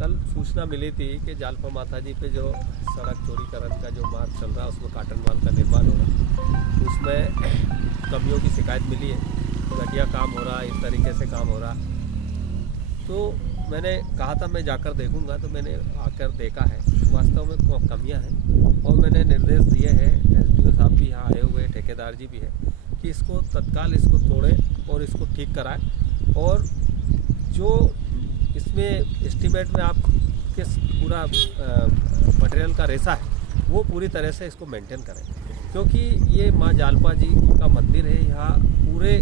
कल सूचना मिली थी कि जालपा माता जी पे जो सड़क चौड़ीकरण का जो मार्ग चल रहा है उसमें काटन माल का निर्माण हो रहा है, उसमें कमियों की शिकायत मिली है, घटिया काम हो रहा है, इस तरीके से काम हो रहा। तो मैंने कहा था मैं जाकर देखूंगा, तो मैंने आकर देखा है वास्तव में कमियां हैं और मैंने निर्देश दिए हैं, एसडीओ साहब भी यहाँ आए हुए, ठेकेदार जी भी है, कि इसको तत्काल इसको तोड़ें और इसको ठीक कराएं और जो इसमें एस्टीमेट में आप किस पूरा मटेरियल का रेसा है वो पूरी तरह से इसको मेंटेन करें, क्योंकि ये माँ जालपा जी का मंदिर है, यहाँ पूरे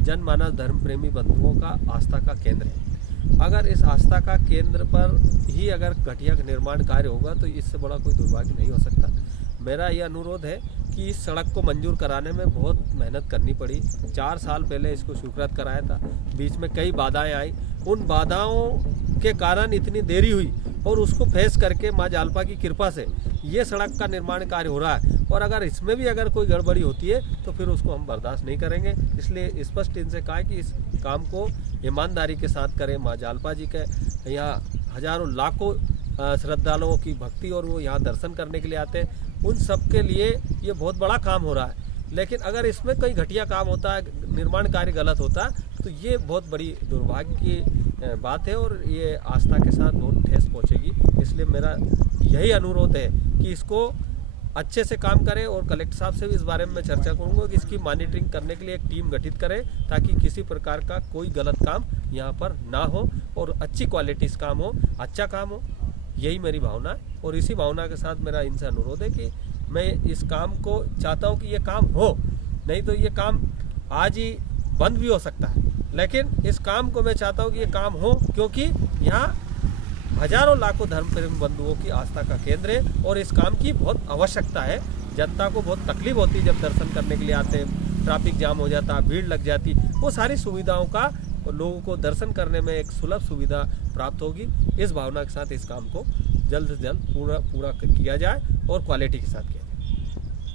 जनमानस धर्म प्रेमी बंधुओं का आस्था का केंद्र है। अगर इस आस्था का केंद्र पर ही अगर घटिया निर्माण कार्य होगा तो इससे बड़ा कोई दुर्भाग्य नहीं हो सकता। मेरा ये अनुरोध है कि इस सड़क को मंजूर कराने में बहुत मेहनत करनी पड़ी। 4 साल पहले इसको स्वीकृत कराया था, बीच में कई बाधाएं आई, उन बाधाओं के कारण इतनी देरी हुई और उसको फेस करके माँ जालपा की कृपा से ये सड़क का निर्माण कार्य हो रहा है। और अगर इसमें भी अगर कोई गड़बड़ी होती है तो फिर उसको हम बर्दाश्त नहीं करेंगे। इसलिए स्पष्ट इनसे कहा है कि इस काम को ईमानदारी के साथ करें। माँ जालपा जी के यहाँ हजारों लाखों श्रद्धालुओं की भक्ति और वो यहाँ दर्शन करने के लिए आते हैं, उन सब के लिए ये बहुत बड़ा काम हो रहा है। लेकिन अगर इसमें कोई घटिया काम होता है, निर्माण कार्य गलत होता है, तो ये बहुत बड़ी दुर्भाग्य की बात है और ये आस्था के साथ बहुत ठेस पहुंचेगी। इसलिए मेरा यही अनुरोध है कि इसको अच्छे से काम करें और कलेक्टर साहब से भी इस बारे में मैं चर्चा करूंगा कि इसकी मॉनिटरिंग करने के लिए एक टीम गठित करें, ताकि किसी प्रकार का कोई गलत काम यहाँ पर ना हो और अच्छी क्वालिटी से काम हो, अच्छा काम हो। यही मेरी भावना है और इसी भावना के साथ मेरा इनसे अनुरोध है कि मैं इस काम को चाहता हूँ कि ये काम हो, नहीं तो ये काम आज ही बंद भी हो सकता है, लेकिन इस काम को मैं चाहता हूँ कि ये काम हो, क्योंकि यहाँ हजारों लाखों धर्म प्रेमी बंधुओं की आस्था का केंद्र है और इस काम की बहुत आवश्यकता है। जनता को बहुत तकलीफ होती है जब दर्शन करने के लिए आते हैं, ट्रैफिक जाम हो जाता, भीड़ लग जाती, वो सारी सुविधाओं का लोगों को दर्शन करने में एक सुलभ सुविधा प्राप्त होगी। इस भावना के साथ इस काम को जल्द से जल्द पूरा किया जाए और क्वालिटी के साथ किया जाए।